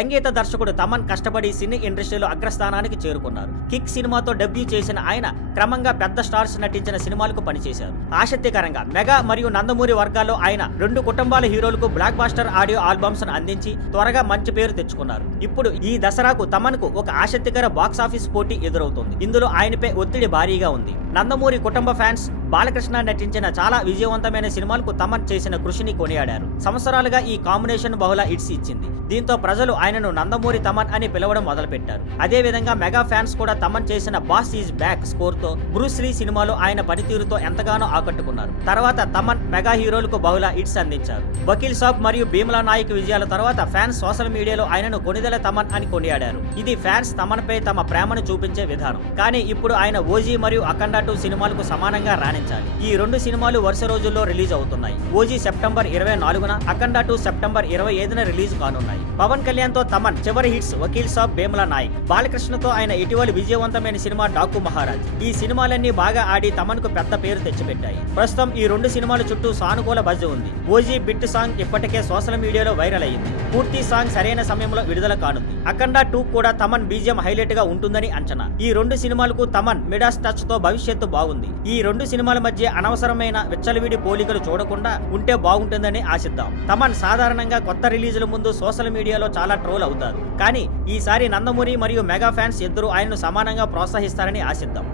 సంగీత దర్శకుడు తమన్ కష్టపడి సినీ ఇండస్ట్రీలో అగ్రస్థానానికి చేరుకున్నారు. కిక్ సినిమాతో డెబ్యూ చేసిన ఆయన క్రమంగా పెద్ద స్టార్స్ నటించిన సినిమాలకు పనిచేశారు. ఆసక్తికరంగా మెగా మరియు నందమూరి వర్గాల్లో ఆయన 2 కుటుంబాల హీరోలకు బ్లాక్ బాస్టర్ ఆడియో ఆల్బమ్స్ అందించి త్వరగా మంచి పేరు తెచ్చుకున్నారు. ఇప్పుడు ఈ దసరాకు తమన్ కు ఒక ఆసక్తికర బాక్సాఫీస్ పోటీ ఎదురవుతుంది. ఇందులో ఆయనపై ఒత్తిడి భారీగా ఉంది. నందమూరి కుటుంబ ఫ్యాన్స్ బాలకృష్ణ నటించిన చాలా విజయవంతమైన సినిమాలకు తమన్ చేసిన కృషిని కొనియాడారు. సంవత్సరాలుగా ఈ కాంబినేషన్ బహుళ హిట్స్ ఇచ్చింది. దీంతో ప్రజలు ఆయనను నందమూరి తమన్ అని పిలవడం మొదలుపెట్టారు. అదే విధంగా మెగా ఫ్యాన్స్ కూడా తమన్ చేసిన బాస్ ఈజ్ బ్యాక్ స్కోర్ తో బ్రూస్ లీ సినిమాలో ఆయన పనితీరుతో ఎంతగానో ఆకట్టుకున్నారు. తర్వాత తమన్ మెగా హీరోలకు బహుళ హిట్స్ అందించారు. వకీల్ సాబ్ మరియు భీమలా నాయక్ విజయాల తర్వాత ఫ్యాన్స్ సోషల్ మీడియాలో ఆయనను కొనిదెల తమన్ అని కొనియాడారు. ఇది ఫ్యాన్స్ తమన్ పై తమ ప్రేమను చూపించే విధానం. కానీ ఇప్పుడు ఆయన ఓజీ మరియు అఖండ 2 సినిమాలకు సమానంగా రాణించాలి. ఈ 2 సినిమాలు వరుస రోజుల్లో రిలీజ్ అవుతున్నాయి. ఓజీ సెప్టెంబర్ 24న, అఖండ 2 సెప్టెంబర్ 25న రిలీజ్ కానున్నాయి. పవన్ కళ్యాణ్ తో తమన్ చివరి హిట్స్ వకీల్ సాబ్, భీమలా నాయక్. బాలకృష్ణతో ఆయన ఇటీవలి విజయవంతమైన సినిమా డాకు మహారాజ్. ఈ సినిమాలన్నీ బాగా ఆడి తమన్ కు పెద్ద పేరు తెచ్చిపెట్టాయి. ప్రస్తుతం ఈ 2 సినిమాల చుట్టూ సానుకూల బజ్ ఉంది. ఓజీ బిట్ సాంగ్ ఇప్పటికే సోషల్ మీడియాలో వైరల్ అయ్యింది. పూర్తి సాంగ్ సరైన సమయంలో విడుదల కానుంది. అఖండ 2 కూడా తమన్ బీజియం హైలైట్ గా ఉంటుందని అంచనా. ఈ 2 సినిమాలకు తమన్ మిడాస్ టచ్ తో భవిష్యత్తు బాగుంది. ఈ 2 సినిమాల మధ్య అనవసరమైన విచ్చలవిడి పోలికలు చూడకుండా ఉంటే బాగుంటుందని ఆశిద్దాం. తమన్ సాధారణంగా కొత్త రిలీజుల ముందు సోషల్ మీడియాలో చాలా ట్రోల్ అవుతారు. కానీ ఈసారి నందమూరి మరియు మెగా ఫ్యాన్స్ ఇద్దరు ఆయనను సమానంగా ప్రోత్సహిస్తారని ఆశిద్దాం.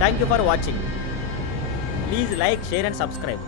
Thank you for watching. Please like, share and subscribe.